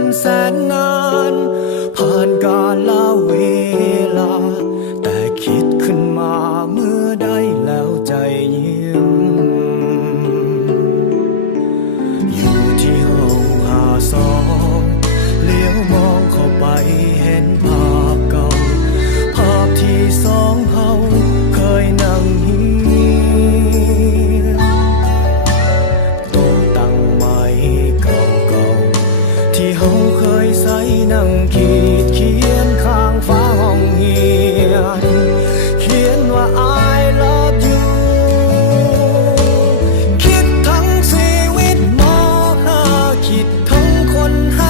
นแสนนานผ่านกาลเวลาแต่คิดขึ้นมาเมื่อได้แล้วใจยิ้มอยู่ที่ห้อง52เลี้ยวมองเข้าไปเห็นภาพเก่าภาพที่สองเฮาเคยนั่งเฮียนโต๊ะตั้งไม้เก่าๆที่เฮาเคยใส่นั่งขีดเขียนข้างฟ้าห้องเฮียนเขียนว่า I love you คิดทั้งชีวิตมอหาคิดทั้งคนหา